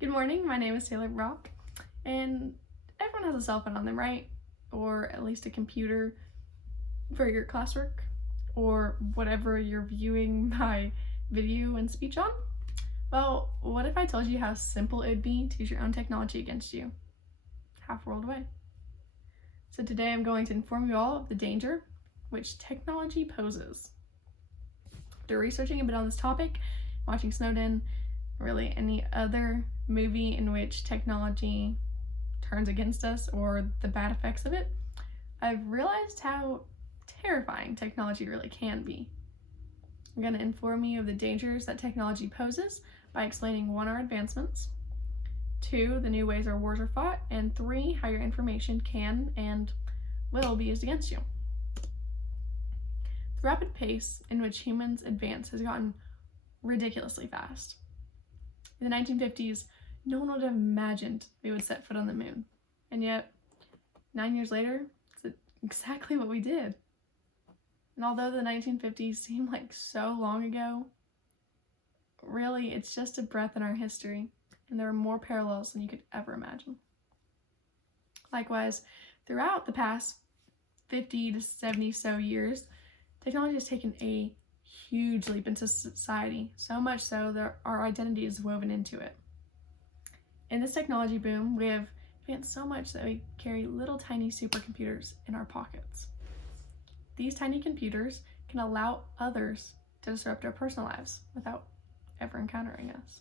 Good morning, my name is Taylor Brock, and everyone has a cell phone on them, right? Or at least a computer for your classwork, or whatever you're viewing my video and speech on. Well, what if I told you how simple it'd be to use your own technology against you, half a world away? So today I'm going to inform you all of the danger which technology poses. After researching a bit on this topic, watching Snowden, really any other movie in which technology turns against us or the bad effects of it, I've realized how terrifying technology really can be. I'm going to inform you of the dangers that technology poses by explaining 1, our advancements, 2, the new ways our wars are fought, and 3, how your information can and will be used against you. The rapid pace in which humans advance has gotten ridiculously fast. In the 1950s, no one would have imagined we would set foot on the moon. And yet, 9 years later, it's exactly what we did. And although the 1950s seem like so long ago, really, it's just a breath in our history, and there are more parallels than you could ever imagine. Likewise, throughout the past 50 to 70 so years, technology has taken a huge leap into society, so much so that our identity is woven into it. In this technology boom, we have advanced so much that we carry little tiny supercomputers in our pockets. These tiny computers can allow others to disrupt our personal lives without ever encountering us.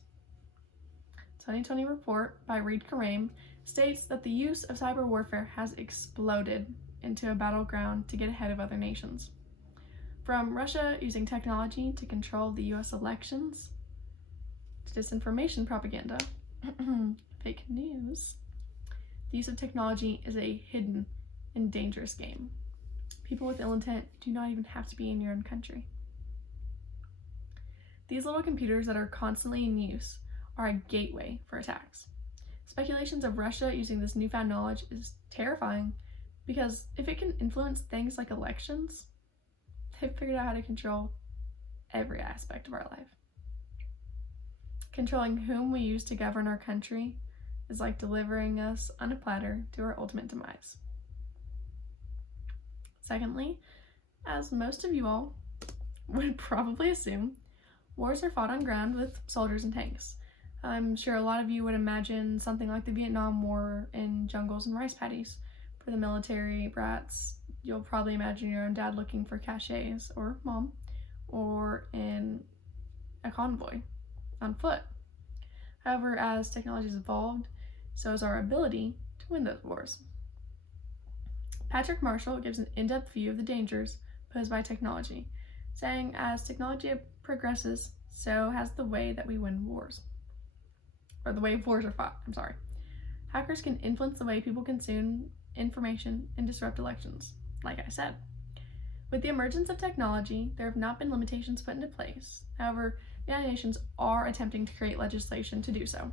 A 2020 report by Reed Carame states that the use of cyber warfare has exploded into a battleground to get ahead of other nations. From Russia using technology to control the US elections, to disinformation propaganda, fake news, the use of technology is a hidden and dangerous game. People with ill intent do not even have to be in your own country. These little computers that are constantly in use are a gateway for attacks. Speculations of Russia using this newfound knowledge is terrifying because if it can influence things like elections, they've figured out how to control every aspect of our life. Controlling whom we use to govern our country is like delivering us on a platter to our ultimate demise. Secondly, as most of you all would probably assume, wars are fought on ground with soldiers and tanks. I'm sure a lot of you would imagine something like the Vietnam War in jungles and rice paddies. For the military brats, you'll probably imagine your own dad looking for caches, or mom, or in a convoy on foot. However, as technology has evolved, so has our ability to win those wars. Patrick Marshall gives an in-depth view of the dangers posed by technology, saying as technology progresses, so has the way that we win wars. Or the way wars are fought, Hackers can influence the way people consume information and disrupt elections, like I said. With the emergence of technology, there have not been limitations put into place. However, the United Nations are attempting to create legislation to do so.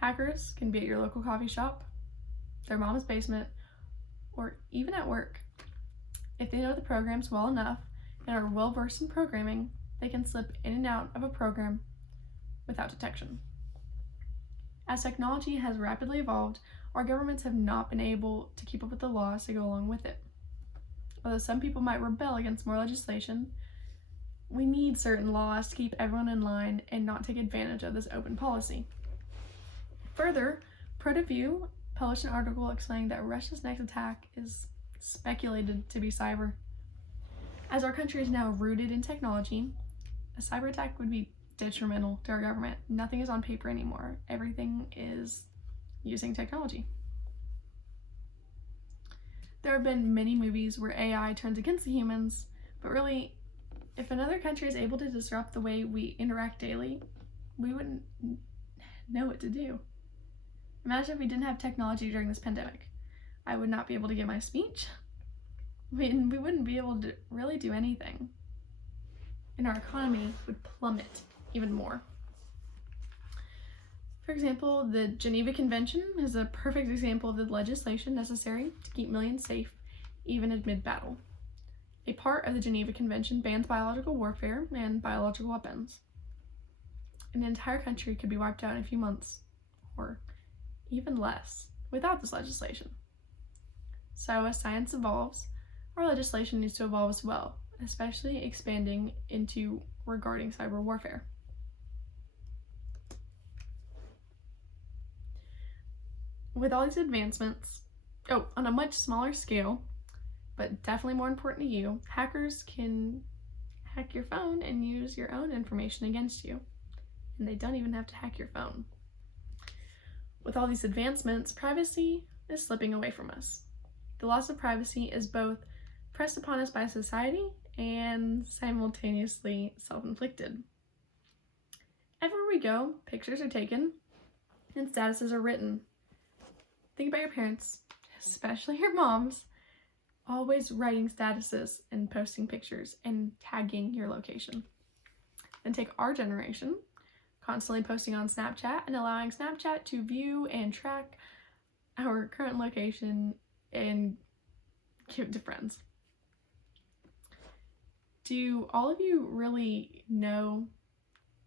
Hackers can be at your local coffee shop, their mom's basement, or even at work. If they know the programs well enough and are well versed in programming, they can slip in and out of a program without detection. As technology has rapidly evolved, our governments have not been able to keep up with the laws to go along with it. Although some people might rebel against more legislation, we need certain laws to keep everyone in line and not take advantage of this open policy. Further, ProtoView published an article explaining that Russia's next attack is speculated to be cyber. As our country is now rooted in technology, a cyber attack would be detrimental to our government. Nothing is on paper anymore. Everything is using technology. There have been many movies where AI turns against the humans, but really, if another country is able to disrupt the way we interact daily, we wouldn't know what to do. Imagine if we didn't have technology during this pandemic. I would not be able to give my speech. We wouldn't be able to really do anything. And our economy would plummet even more. For example, the Geneva Convention is a perfect example of the legislation necessary to keep millions safe, even amid battle. A part of the Geneva Convention bans biological warfare and biological weapons. An entire country could be wiped out in a few months, or even less, without this legislation. So as science evolves, our legislation needs to evolve as well, especially expanding into regarding cyber warfare. With all these advancements, on a much smaller scale, but definitely more important to you, hackers can hack your phone and use your own information against you. And they don't even have to hack your phone. With all these advancements, privacy is slipping away from us. The loss of privacy is both pressed upon us by society and simultaneously self-inflicted. Everywhere we go, pictures are taken and statuses are written. Think about your parents, especially your moms, always writing statuses and posting pictures and tagging your location. Then take our generation, constantly posting on Snapchat and allowing Snapchat to view and track our current location and give it to friends. Do all of you really know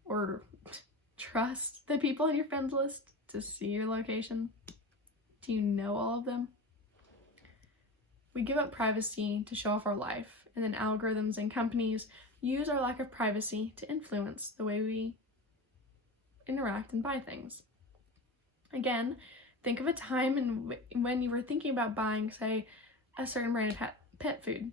or trust the people on your friends list to see your location? Do you know all of them? We give up privacy to show off our life, and then algorithms and companies use our lack of privacy to influence the way we interact and buy things. Again, think of a time when you were thinking about buying, say, a certain brand of pet food.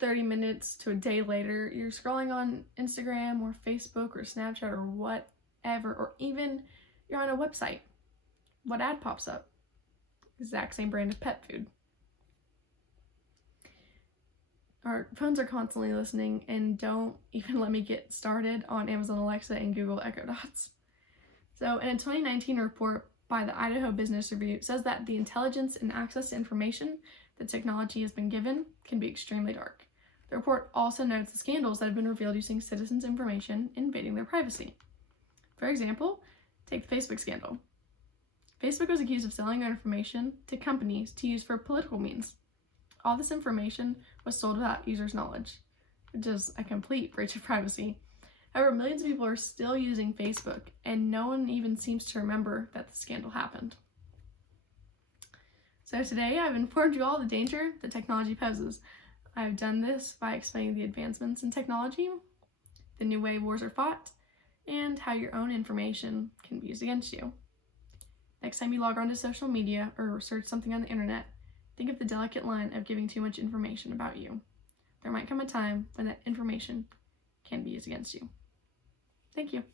30 minutes to a day later, you're scrolling on Instagram or Facebook or Snapchat or whatever, or even you're on a website. What ad pops up? Exact same brand of pet food. Our phones are constantly listening, and don't even let me get started on Amazon Alexa and Google Echo Dots. So in a 2019 report by the Idaho Business Review, it says that the intelligence and access to information that technology has been given can be extremely dark. The report also notes the scandals that have been revealed using citizens' information invading their privacy. For example, take the Facebook scandal. Facebook was accused of selling their information to companies to use for political means. All this information was sold without users' knowledge, which is a complete breach of privacy. However, millions of people are still using Facebook, and no one even seems to remember that the scandal happened. So today, I've informed you all the danger that technology poses. I've done this by explaining the advancements in technology, the new way wars are fought, and how your own information can be used against you. Next time you log on to social media or search something on the internet, think of the delicate line of giving too much information about you. There might come a time when that information can be used against you. Thank you.